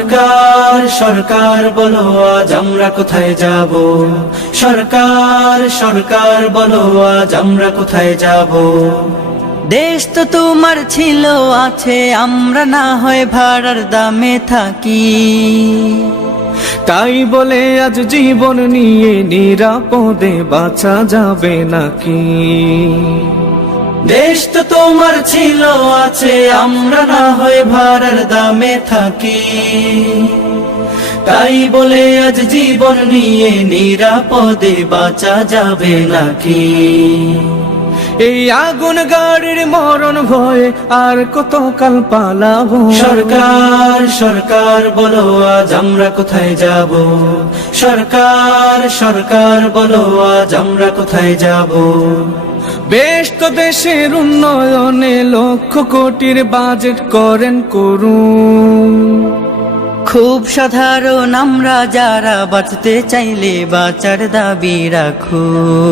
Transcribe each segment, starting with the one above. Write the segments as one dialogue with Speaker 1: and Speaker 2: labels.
Speaker 1: সরকার সরকার বলো আজ আমরা কোথায় যাব, সরকার সরকার বলো আজ আমরা কোথায় যাব।
Speaker 2: দেশ তো তোমার ছিল আছে, আমরা না হয় ভাড়ার দামে থাকি।
Speaker 3: তাই বলে আজ জীবন নিয়ে নিরাপদে বাঁচা যাবে নাকি?
Speaker 1: দেশ তো তোমার ছিল আছে, আমরা না হয় ভাড়ার দামে থাকি। তাই বলে আজ জীবন নিয়ে নিরাপদে বাঁচা যাবে নাকি?
Speaker 3: এই আগুন গাড়ির মরণ ভয়ে আর কত কাল পালাবো?
Speaker 1: সরকার সরকার বলো আজ আমরা কোথায় যাব, সরকার সরকার বলো আজ আমরা কোথায় যাব।
Speaker 3: বেশ তো দেশের উন্নয়নে লক্ষ কোটির বাজেট করেন করুন।
Speaker 2: খুব সাধারণ আমরা যারা বাঁচতে চাইলে বাঁচার দাবি রাখো।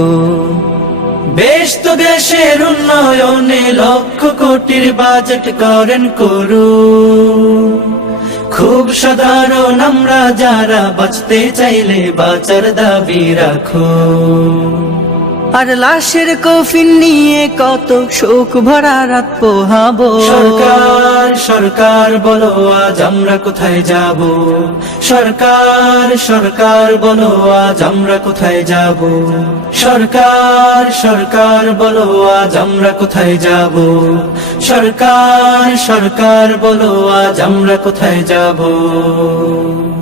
Speaker 1: বেশ তো দেশের উন্নয়নে লক্ষ কোটির বাজেট করেন করুন। খুব সাধারণ আমরা যারা বাঁচতে চাইলে বাঁচার দাবি রাখো।
Speaker 2: আর লাশের কফিন নিয়ে কত শোক ভরা রাত পোহাবো।
Speaker 1: সরকার সরকার বলো আজ আমরা কোথায় যাব, সরকার সরকার বলো আজ আমরা কোথায় যাব। সরকার সরকার বলো আজ আমরা কোথায় যাব, সরকার সরকার বলো আজ আমরা কোথায় যাব।